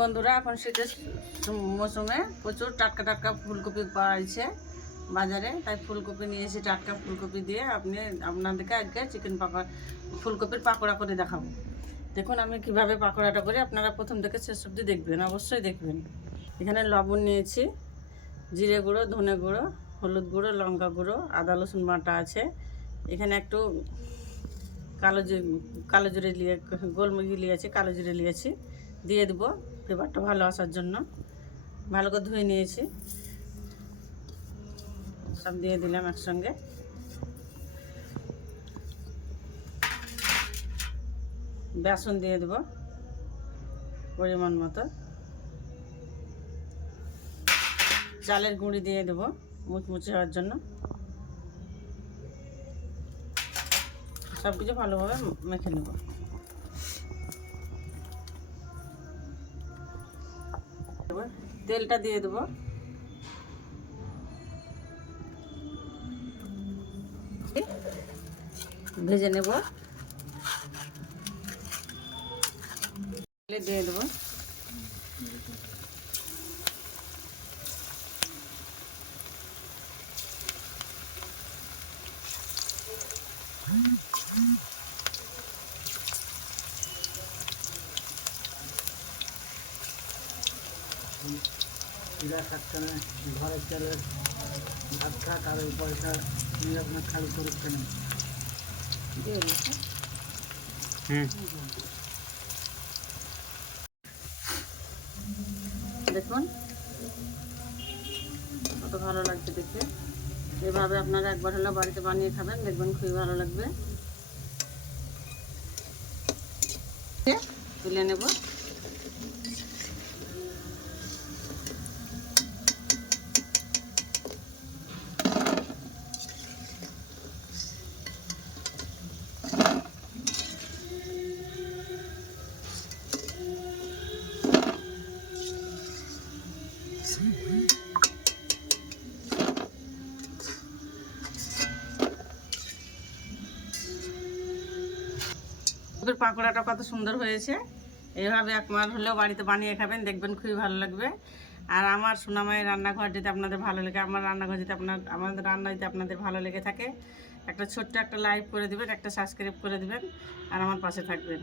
বন্ধুরা, এখন শীতের মৌসুমে প্রচুর টাটকা টাটকা ফুলকপি পাওয়া যাচ্ছে বাজারে। তাই ফুলকপি নিয়ে এসে টাটকা ফুলকপি দিয়ে আপনি, আপনাদেরকে আজকে চিকেন পাকোড়া ফুলকপির পাকোড়া করে দেখাবো। দেখুন আমি কীভাবে পাকোড়াটা করি, আপনারা প্রথম থেকে শেষ অবধি দেখবেন, অবশ্যই দেখবেন। এখানে লবণ নিয়েছি, জিরে গুঁড়ো, ধনে গুঁড়ো, হলুদ গুঁড়ো, লঙ্কা গুঁড়ো, আদা, রসুন বাটা আছে। এখানে একটু কালো জি কালো জিরে নিয়ে গোলমরিচ নিয়েছি কালো জিরে নিয়েছি দিয়ে দেবো ফ্লেভারটা ভালো আসার জন্য। ভালো করে ধুয়ে নিয়েছি। সব দিয়ে দিলাম একসঙ্গে। বেসন দিয়ে দেবো পরিমাণ মতো। চালের গুঁড়ি দিয়ে দেবো মুচমুচে হওয়ার জন্য। সব কিছু ভালোভাবে মেখে নেব। তেলটা দিয়ে দেবো। ভেজে নেব। তেলে দিয়ে দেবো। এরা খাচ্ছে না ঘরের চালের ভাত খাক আর ওই পয়সা নিয়ে আপনার খালি করছে না দেখুন কত ভালো লাগছে দেখতে। এভাবে আপনারা একবার হলেও বাড়িতে বানিয়ে খাবেন দেখবেন খুবই ভালো লাগবে। তুলে নেব। কপির পাকোড়াটা কত সুন্দর হয়েছে। এইভাবে একবার হলেও বাড়িতে বানিয়ে খাবেন, দেখবেন খুবই ভালো লাগবে। আর আমার সোনামায়ের রান্নাঘর যদি আপনাদের ভালো লাগে, আমার রান্নাঘর যদি আপনার, আমাদের রান্না যদি আপনাদের ভালো লেগে থাকে, একটা ছোট্ট একটা লাইক করে দেবেন, একটা সাবস্ক্রাইব করে দেবেন, আর আমার পাশে থাকবেন।